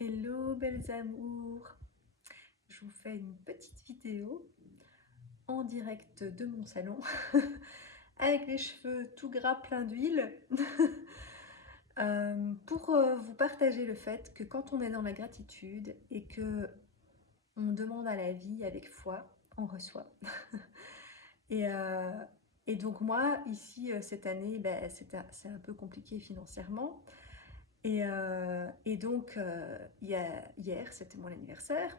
Hello belles amours, je vous fais une petite vidéo en direct de mon salon avec les cheveux tout gras plein d'huile pour vous partager le fait que quand on est dans la gratitude et que on demande à la vie avec foi, on reçoit. et, euh, et donc moi ici cette année ben, c'est un peu compliqué financièrement. Et donc, hier, c'était mon anniversaire.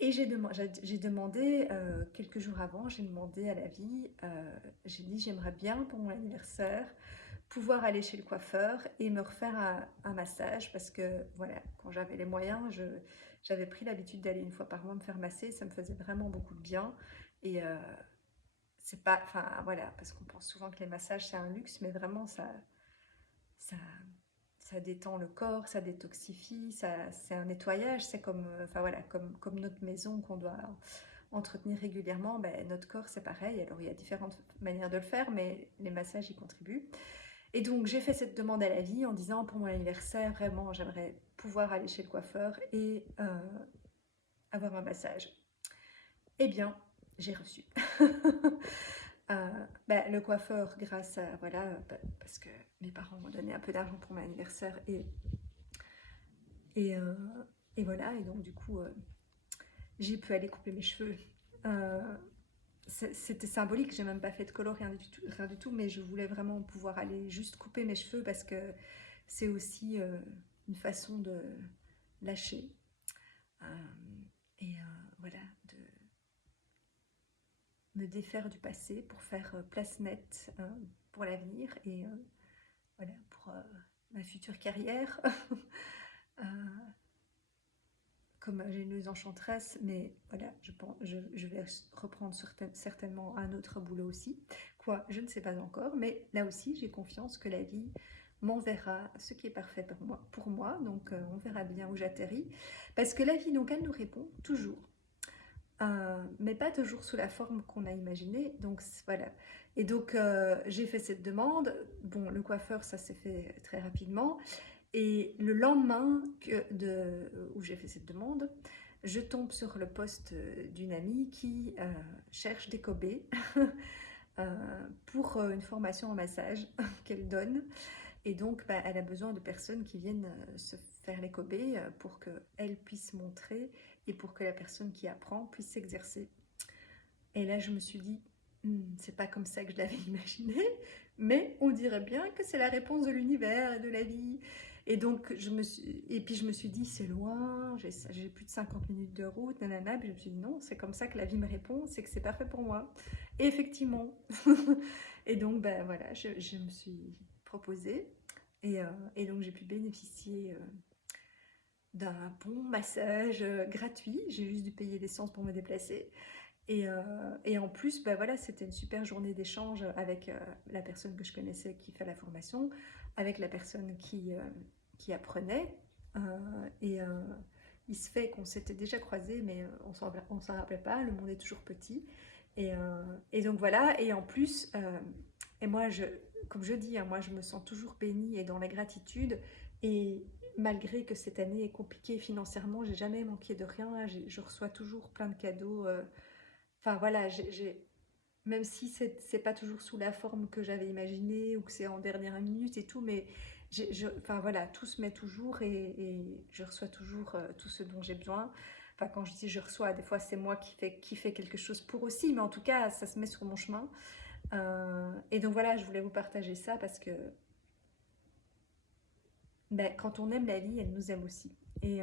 Et j'ai demandé, quelques jours avant, j'ai demandé à la vie, j'ai dit j'aimerais bien pour mon anniversaire pouvoir aller chez le coiffeur et me refaire un massage parce que voilà, quand j'avais les moyens, j'avais pris l'habitude d'aller une fois par mois me faire masser, ça me faisait vraiment beaucoup de bien. Et c'est pas, enfin voilà, parce qu'on pense souvent que les massages c'est un luxe, mais vraiment ça, ça détend le corps, ça détoxifie, c'est un nettoyage, c'est comme, enfin voilà, comme notre maison qu'on doit entretenir régulièrement, ben, notre corps c'est pareil. Alors il y a différentes manières de le faire, mais les massages y contribuent. Et donc j'ai fait cette demande à la vie en disant pour mon anniversaire, vraiment j'aimerais pouvoir aller chez le coiffeur et avoir un massage. Eh bien, j'ai reçu. Ben, le coiffeur grâce à, voilà, parce que mes parents m'ont donné un peu d'argent pour mon anniversaire et, euh, et voilà, et donc du coup j'ai pu aller couper mes cheveux. Euh, C'était symbolique, j'ai même pas fait de color, rien du tout, mais je voulais vraiment pouvoir aller juste couper mes cheveux parce que c'est aussi une façon de lâcher. Euh, voilà, de me défaire du passé pour faire place nette pour l'avenir et voilà, pour ma future carrière. euh, Comme génieuse enchanteresse, mais voilà, je vais reprendre certainement un autre boulot aussi. Quoi, je ne sais pas encore, mais là aussi, j'ai confiance que la vie m'enverra ce qui est parfait pour moi, donc on verra bien où j'atterris. Parce que la vie, donc, elle nous répond toujours, mais pas toujours sous la forme qu'on a imaginée, donc voilà. Et donc, j'ai fait cette demande. Bon, le coiffeur, ça s'est fait très rapidement. Et le lendemain où j'ai fait cette demande, je tombe sur le post d'une amie qui cherche des Kobe pour une formation en massage qu'elle donne. Et donc, bah, elle a besoin de personnes qui viennent se faire les Kobe pour qu'elle puisse montrer et pour que la personne qui apprend puisse s'exercer. Et là, je me suis dit, c'est pas comme ça que je l'avais imaginé, mais on dirait bien que c'est la réponse de l'univers et de la vie. Et donc, puis je me suis dit, c'est loin, j'ai plus de 50 minutes de route, nanana. Puis je me suis dit, non, c'est comme ça que la vie me répond, c'est que c'est parfait pour moi. Et effectivement. Et donc, ben voilà, je me suis proposée. Et donc, j'ai pu bénéficier d'un bon massage gratuit. J'ai juste dû payer l'essence pour me déplacer. Et en plus, bah voilà, c'était une super journée d'échange avec la personne que je connaissais qui fait la formation, avec la personne qui apprenait. Euh, et il se fait qu'on s'était déjà croisés, mais on s'en rappelait pas, le monde est toujours petit. Et donc voilà, et en plus, et moi, comme je dis, hein, moi je me sens toujours bénie et dans la gratitude. Et malgré que cette année est compliquée financièrement, j'ai jamais manqué de rien, je reçois toujours plein de cadeaux. Enfin voilà, même si c'est pas toujours sous la forme que j'avais imaginé ou que c'est en dernière minute et tout, mais enfin voilà, tout se met toujours et je reçois toujours tout ce dont j'ai besoin. Enfin, quand je dis je reçois, des fois c'est moi qui fait quelque chose pour aussi, mais en tout cas ça se met sur mon chemin. Et donc voilà, je voulais vous partager ça parce que ben, quand on aime la vie, elle nous aime aussi. Et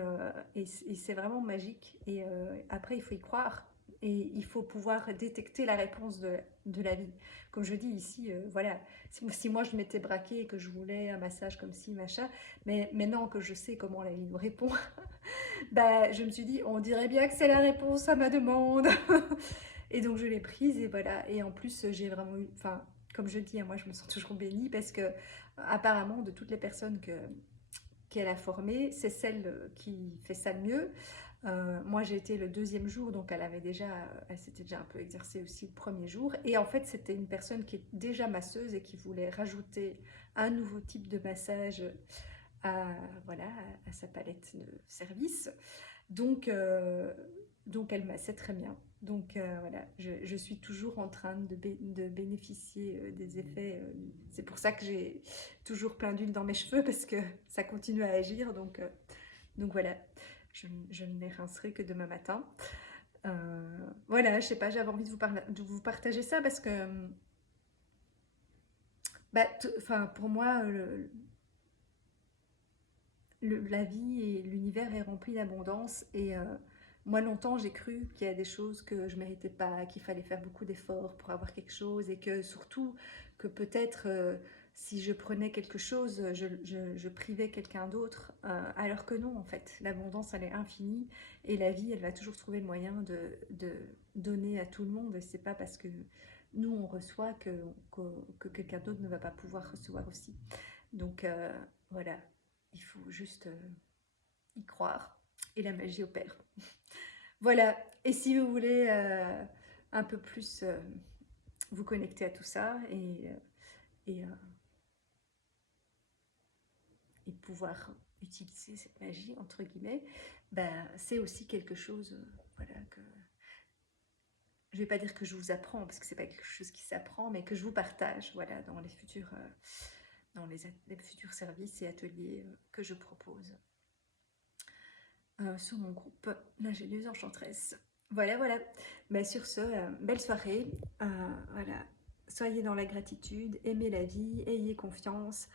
c'est vraiment magique. Et après, il faut y croire. Et il faut pouvoir détecter la réponse de la vie. Comme je dis ici, voilà, si moi je m'étais braquée et que je voulais un massage comme ci, machin, mais maintenant que je sais comment la vie nous répond, bah, je me suis dit, on dirait bien que c'est la réponse à ma demande. Et donc je l'ai prise et voilà. Et en plus, j'ai vraiment eu, enfin, comme je dis, hein, moi je me sens toujours bénie parce que apparemment, de toutes les personnes qu'elle a formée, c'est celle qui fait ça le mieux. Moi, j'ai été le deuxième jour, donc elle s'était déjà un peu exercée aussi le premier jour. Et en fait, c'était une personne qui est déjà masseuse et qui voulait rajouter un nouveau type de massage voilà, à sa palette de services. Donc, donc elle m'a c'est très bien. Donc voilà, je suis toujours en train de bénéficier des effets. C'est pour ça que j'ai toujours plein d'huile dans mes cheveux parce que ça continue à agir. Donc voilà, je ne les rincerai que demain matin. Voilà, je sais pas, j'avais envie de vous partager ça parce que bah, enfin, pour moi, la vie et l'univers est rempli d'abondance et moi longtemps j'ai cru qu'il y a des choses que je méritais pas, qu'il fallait faire beaucoup d'efforts pour avoir quelque chose et que surtout que peut-être si je prenais quelque chose je privais quelqu'un d'autre alors que non en fait l'abondance elle est infinie et la vie elle va toujours trouver le moyen de donner à tout le monde et c'est pas parce que nous on reçoit que quelqu'un d'autre ne va pas pouvoir recevoir aussi donc voilà il faut juste y croire et la magie opère. Voilà, et si vous voulez un peu plus vous connecter à tout ça et, et pouvoir utiliser cette magie, entre guillemets, ben, c'est aussi quelque chose voilà, que je ne vais pas dire que je vous apprends, parce que c'est pas quelque chose qui s'apprend, mais que je vous partage voilà, dans les futurs, les futurs services et ateliers que je propose. Sur mon groupe L'Ingénieuse Enchanteresse. Voilà, voilà. Mais sur ce, belle soirée. Voilà. Soyez dans la gratitude, aimez la vie, ayez confiance.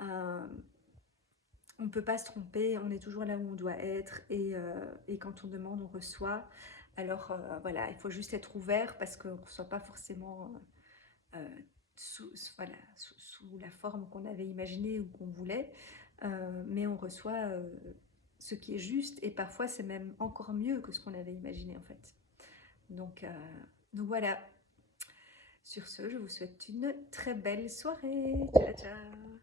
On ne peut pas se tromper, on est toujours là où on doit être et quand on demande, on reçoit. Alors voilà, il faut juste être ouvert parce qu'on ne reçoit pas forcément euh, voilà, sous la forme qu'on avait imaginée ou qu'on voulait, mais on reçoit ce qui est juste et parfois c'est même encore mieux que ce qu'on avait imaginé en fait. Donc voilà, sur ce, je vous souhaite une très belle soirée. Ciao, ciao.